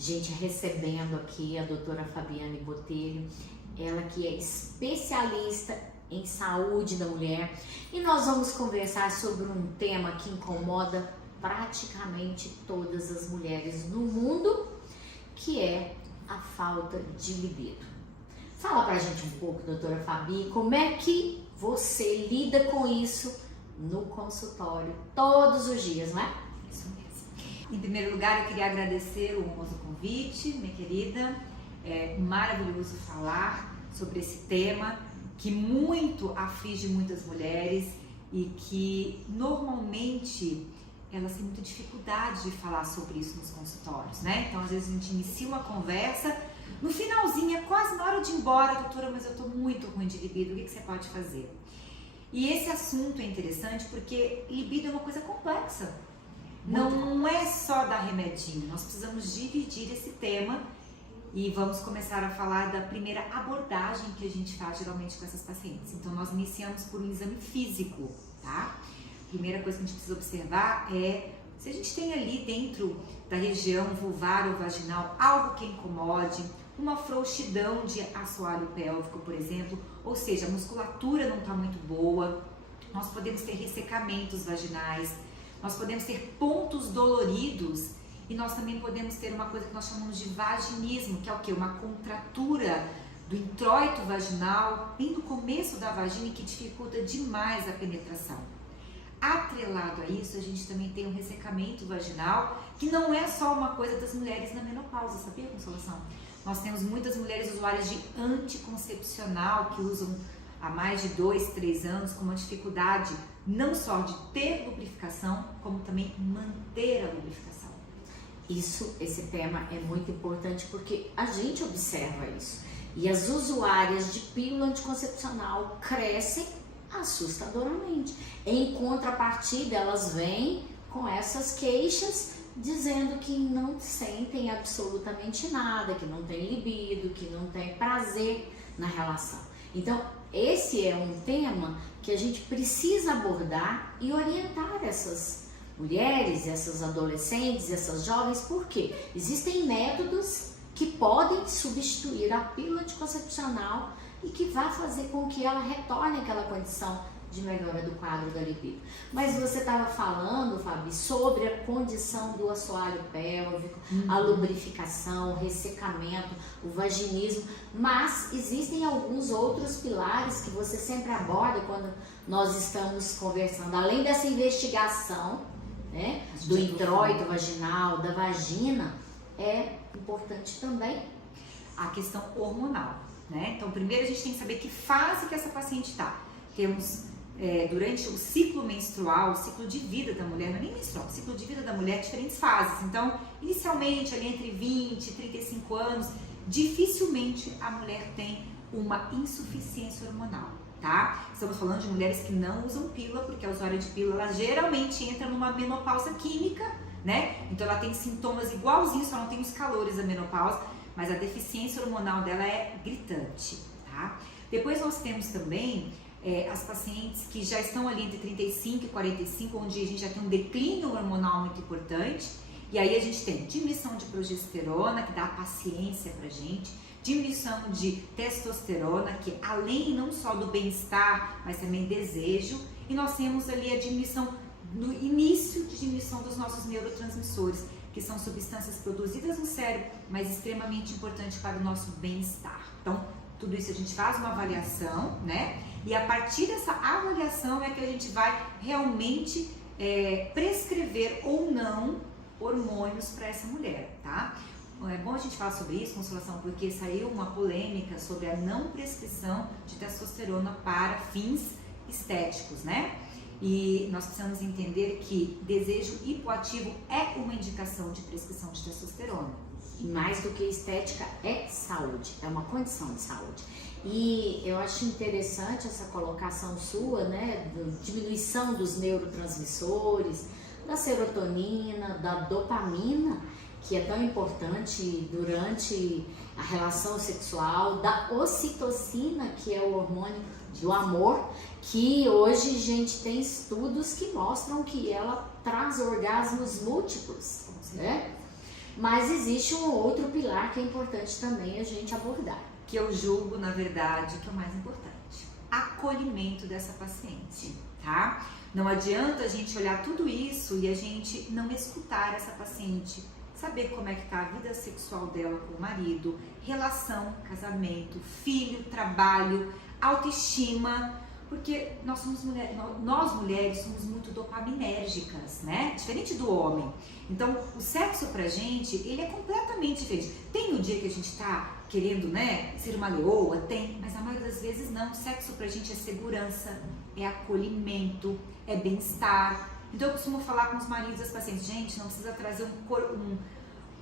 Gente, recebendo aqui a doutora Fabiane Botelho, ela que é especialista em saúde da mulher, e nós vamos conversar sobre um tema que incomoda praticamente todas as mulheres no mundo, que é a falta de libido. Fala pra gente um pouco, doutora Fabi, como é que você lida com isso no consultório todos os dias, né? Isso mesmo. Em primeiro lugar, eu queria agradecer o honroso convite, minha querida. É maravilhoso falar sobre esse tema que muito aflige muitas mulheres e que normalmente elas têm muita dificuldade de falar sobre isso nos consultórios, né? Então, às vezes a gente inicia uma conversa, no finalzinho, quase na hora de ir embora, doutora, mas eu tô muito ruim de libido, o que você pode fazer? E esse assunto é interessante porque libido é uma coisa complexa. Não é só dar remedinho, nós precisamos dividir esse tema e vamos começar a falar da primeira abordagem que a gente faz geralmente com essas pacientes. Então, nós iniciamos por um exame físico, tá? Primeira coisa que a gente precisa observar é se a gente tem ali dentro da região vulvar ou vaginal algo que incomode, uma frouxidão de assoalho pélvico, por exemplo, ou seja, a musculatura não está muito boa, nós podemos ter ressecamentos vaginais, nós podemos ter pontos doloridos e nós também podemos ter uma coisa que nós chamamos de vaginismo, que é o quê? Uma contratura do introito vaginal bem no começo da vagina e que dificulta demais a penetração. Atrelado a isso, a gente também tem um ressecamento vaginal, que não é só uma coisa das mulheres na menopausa, sabia, Consolação? Nós temos muitas mulheres usuárias de anticoncepcional que usam há mais de 2, 3 anos com uma dificuldade não só de ter lubrificação, como também manter a lubrificação. Esse tema é muito importante porque a gente observa isso. E as usuárias de pílula anticoncepcional crescem assustadoramente. Em contrapartida, elas vêm com essas queixas dizendo que não sentem absolutamente nada, que não tem libido, que não tem prazer na relação. Então, esse é um tema que a gente precisa abordar e orientar essas mulheres, essas adolescentes, essas jovens, porque existem métodos que podem substituir a pílula anticoncepcional e que vai fazer com que ela retorne àquela condição de melhora do quadro da libido. Mas você estava falando, Fabi, sobre a condição do assoalho pélvico, a lubrificação, o ressecamento, o vaginismo, mas existem alguns outros pilares que você sempre aborda quando nós estamos conversando, além dessa investigação, né, do introito vaginal, da vagina, é importante também a questão hormonal, né? Então, primeiro a gente tem que saber que fase que essa paciente está. Temos durante o ciclo menstrual, o ciclo de vida da mulher, não é nem menstrual, o ciclo de vida da mulher, diferentes fases. Então, inicialmente, ali entre 20 e 35 anos, dificilmente a mulher tem uma insuficiência hormonal, tá? Estamos falando de mulheres que não usam pílula, porque a usuária de pílula, ela geralmente entra numa menopausa química, né? Então, ela tem sintomas igualzinhos, só não tem os calores da menopausa, mas a deficiência hormonal dela é gritante, tá? Depois nós temos também as pacientes que já estão ali entre 35 e 45, onde a gente já tem um declínio hormonal muito importante, e aí a gente tem diminuição de progesterona, que dá paciência pra gente, diminuição de testosterona, que além não só do bem-estar, mas também desejo, e nós temos ali a diminuição, no início de diminuição dos nossos neurotransmissores, que são substâncias produzidas no cérebro, mas extremamente importantes para o nosso bem-estar. Então, tudo isso a gente faz uma avaliação, né? E a partir dessa avaliação é que a gente vai realmente prescrever ou não hormônios para essa mulher, tá? É bom a gente falar sobre isso, Consolação, porque saiu uma polêmica sobre a não prescrição de testosterona para fins estéticos, né? E nós precisamos entender que desejo hipoativo é uma indicação de prescrição de testosterona. E mais do que estética, é saúde, é uma condição de saúde. E eu acho interessante essa colocação sua, né, da diminuição dos neurotransmissores, da serotonina, da dopamina, que é tão importante durante a relação sexual, da ocitocina, que é o hormônio do amor, que hoje a gente tem estudos que mostram que ela traz orgasmos múltiplos, né? Mas existe um outro pilar que é importante também a gente abordar. Que eu julgo, na verdade, que é o mais importante. Acolhimento dessa paciente, tá? Não adianta a gente olhar tudo isso e a gente não escutar essa paciente, saber como é que tá a vida sexual dela com o marido, relação, casamento, filho, trabalho, autoestima, porque nós mulheres somos muito dopaminérgicas, né? Diferente do homem. Então, o sexo pra gente, ele é completamente diferente. Tem o dia que a gente tá querendo, né, ser uma leoa? Tem, mas a maioria das vezes não. O sexo pra gente é segurança, é acolhimento, é bem-estar. Então, eu costumo falar com os maridos das pacientes, gente, não precisa trazer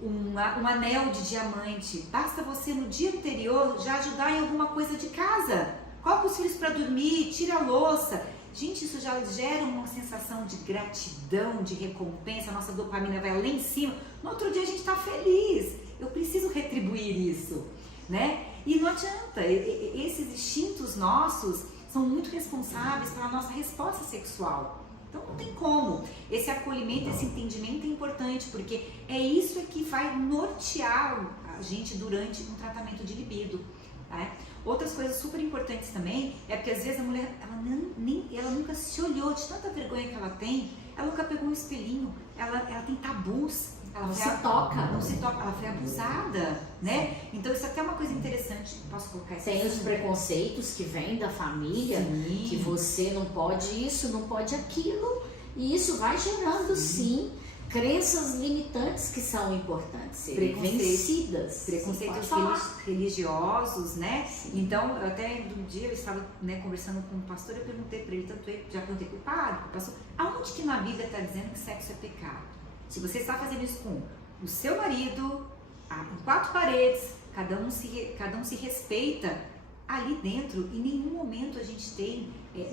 um anel de diamante, basta você no dia anterior já ajudar em alguma coisa de casa. Coloca os filhos para dormir, tira a louça. Gente, isso já gera uma sensação de gratidão, de recompensa, a nossa dopamina vai lá em cima. No outro dia a gente está feliz. Eu preciso retribuir isso, né? E não adianta, esses instintos nossos são muito responsáveis pela nossa resposta sexual. Então não tem como. Esse acolhimento, esse entendimento é importante, porque é isso que vai nortear a gente durante um tratamento de libido, né? Outras coisas super importantes também é porque às vezes a mulher ela nunca se olhou, de tanta vergonha que ela tem, ela nunca pegou um espelhinho, ela tem tabus, ela não se toca, ela foi abusada, né? Então isso até é uma coisa interessante. Posso colocar isso? Tem os preconceitos que vêm da família, sim, que você não pode isso, não pode aquilo, e isso vai gerando sim crenças limitantes que são importantes serem vencidas. Preconceitos religiosos, né? Sim. Então, até um dia eu estava, né, conversando com um pastor, eu perguntei para ele, tanto ele, já perguntei para o padre, para o pastor, aonde que na Bíblia está dizendo que sexo é pecado? Se você está fazendo isso com o seu marido, em 4 paredes, cada um se respeita, ali dentro, em nenhum momento a gente tem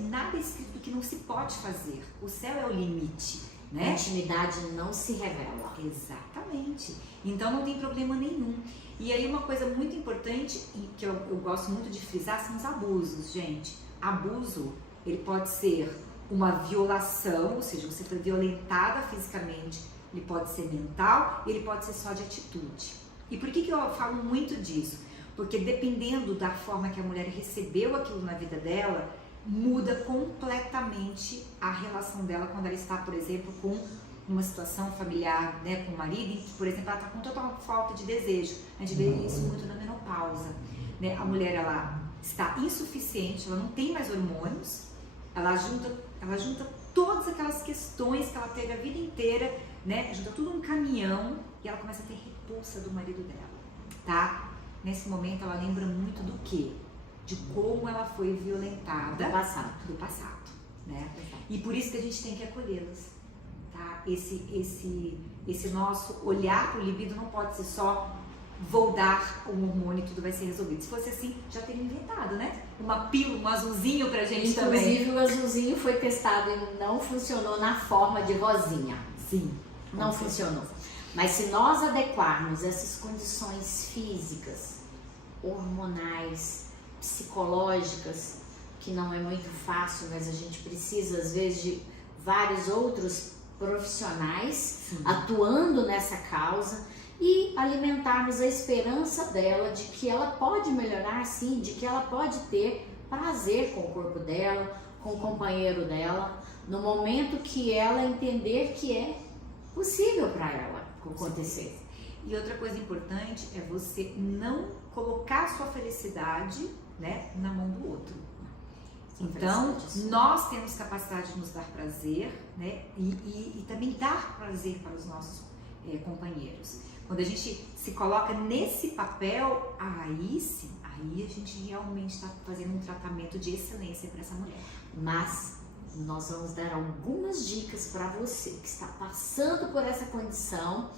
nada escrito que não se pode fazer. O céu é o limite. Né? A intimidade não se revela. Exatamente. Então não tem problema nenhum. E aí uma coisa muito importante que eu gosto muito de frisar são os abusos, gente. Abuso, ele pode ser uma violação, ou seja, você foi violentada fisicamente, ele pode ser mental, ele pode ser só de atitude. E por que eu falo muito disso? Porque dependendo da forma que a mulher recebeu aquilo na vida dela, muda completamente a relação dela quando ela está, por exemplo, com uma situação familiar, né, com o marido, em que, por exemplo, ela está com total falta de desejo. A gente vê isso muito na menopausa, né? A mulher, ela está insuficiente, ela não tem mais hormônios, ela junta todas aquelas questões que ela teve a vida inteira, né? Junta tudo num caminhão e ela começa a ter repulsa do marido dela, tá? Nesse momento ela lembra muito do quê? De como ela foi violentada do passado, né? E por isso que a gente tem que acolhê-las, tá? Esse nosso olhar pro libido não pode ser só vou dar um hormônio e tudo vai ser resolvido. Se fosse assim, já teria inventado, né? Uma pílula, um azulzinho pra gente também. Inclusive o azulzinho foi testado e não funcionou na forma de rosinha. Sim. Não funcionou. Mas se nós adequarmos essas condições físicas, hormonais, psicológicas, que não é muito fácil, mas a gente precisa às vezes de vários outros profissionais, sim, atuando nessa causa e alimentarmos a esperança dela de que ela pode melhorar, sim, de que ela pode ter prazer com o corpo dela, com o companheiro dela, no momento que ela entender que é possível para ela acontecer. E outra coisa importante é você não colocar sua felicidade, né, na mão do outro. Então, nós temos capacidade de nos dar prazer, né, e também dar prazer para os nossos companheiros. Quando a gente se coloca nesse papel, aí sim, aí a gente realmente está fazendo um tratamento de excelência para essa mulher. Mas nós vamos dar algumas dicas para você que está passando por essa condição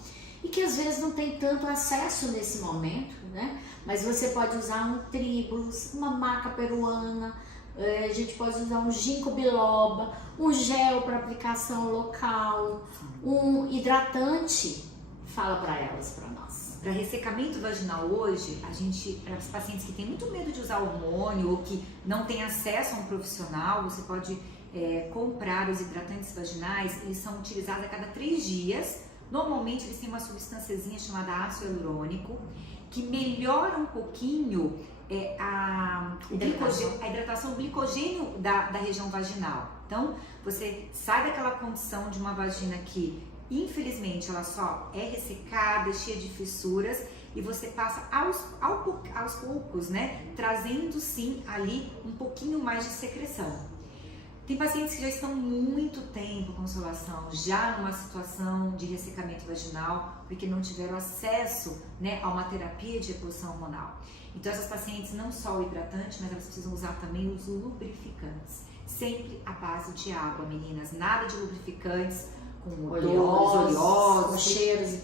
e que às vezes não tem tanto acesso nesse momento, né? Mas você pode usar um tribulus, uma maca peruana, a gente pode usar um ginkgo biloba, um gel para aplicação local, um hidratante. Fala para elas, para nós. Para ressecamento vaginal hoje, para os pacientes que têm muito medo de usar hormônio ou que não têm acesso a um profissional, você pode comprar os hidratantes vaginais. Eles são utilizados a cada 3 dias Normalmente eles têm uma substânciazinha chamada ácido hialurônico, que melhora um pouquinho a hidratação, o glicogênio da região vaginal. Então, você sai daquela condição de uma vagina que, infelizmente, ela só é ressecada, cheia de fissuras, e você passa aos poucos, né, trazendo sim ali um pouquinho mais de secreção. Tem pacientes que já estão muito tempo com consolação, já numa situação de ressecamento vaginal, porque não tiveram acesso, né, a uma terapia de reposição hormonal. Então essas pacientes não só o hidratante, mas elas precisam usar também os lubrificantes. Sempre à base de água, meninas. Nada de lubrificantes com odores, oleosos, com cheiros,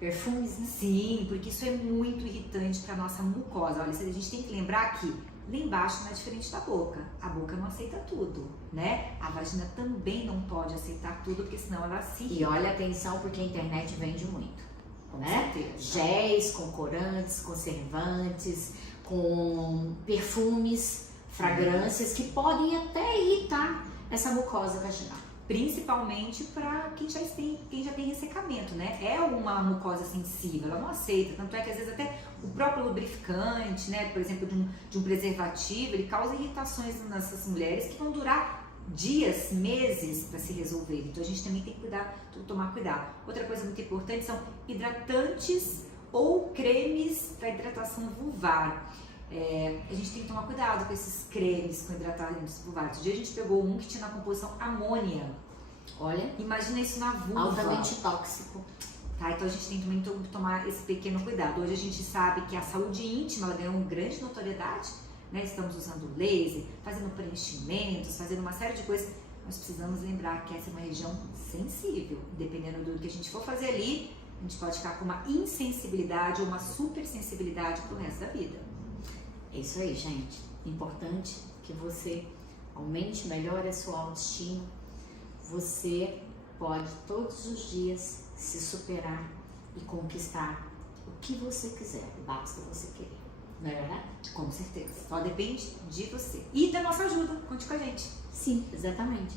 perfumes, né? Sim, porque isso é muito irritante para nossa mucosa. Olha, a gente tem que lembrar que lá embaixo não é diferente da boca. A boca não aceita tudo, né? A vagina também não pode aceitar tudo, porque senão ela se irrita. E olha, atenção, porque a internet vende muito, Com né? certeza. Géis, com corantes, conservantes, com perfumes, fragrâncias que podem até irritar essa mucosa vaginal. Principalmente para quem já tem ressecamento, né? É uma mucosa sensível, ela não aceita. Tanto é que às vezes até o próprio lubrificante, né? Por exemplo, de um preservativo, ele causa irritações nessas mulheres que vão durar dias, meses para se resolver. Então a gente também tem que tomar cuidado. Outra coisa muito importante são hidratantes ou cremes para hidratação vulvar. A gente tem que tomar cuidado com esses cremes com hidratantes vulvares. Outro dia a gente pegou um que tinha na composição amônia. Olha, Imagina isso na vulva. altamente tóxico. Tá, então a gente tem também que tomar esse pequeno cuidado. Hoje a gente sabe que a saúde íntima ela ganhou uma grande notoriedade, né? Estamos usando laser, fazendo preenchimentos, fazendo uma série de coisas. Nós precisamos lembrar que essa é uma região sensível. Dependendo do que a gente for fazer ali, a gente pode ficar com uma insensibilidade ou uma supersensibilidade pro resto da vida. É isso aí, gente. Importante que você aumente, melhore a sua autoestima. Você pode todos os dias se superar e conquistar o que você quiser. Basta você querer. Não é verdade? Com certeza. Só depende de você. E da nossa ajuda. Conte com a gente. Sim, exatamente.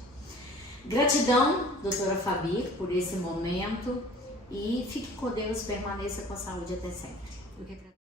Gratidão, doutora Fabi, por esse momento. E fique com Deus, permaneça com a saúde até sempre. Eu que agradeço.